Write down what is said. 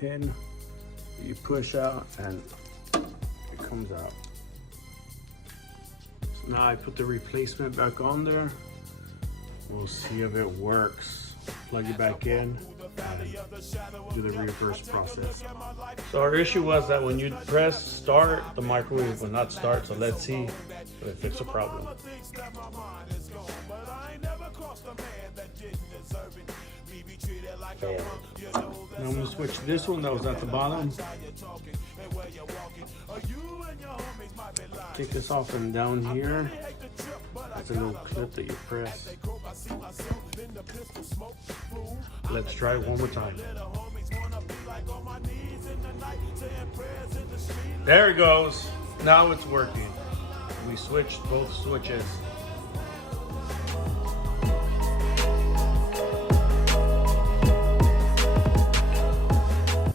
pin you push out and it comes out. So now I put the replacement back on there. We'll see if it works. Plug it back in and do the reverse process. So our issue was that when you press start, the microwave will not start. So let's see if it fixes the problem. And I'm gonna switch this one that was at the bottom. Take this off and down here. That's a little clip that you press. Let's try it one more time. There it goes. Now it's working. We switched both switches.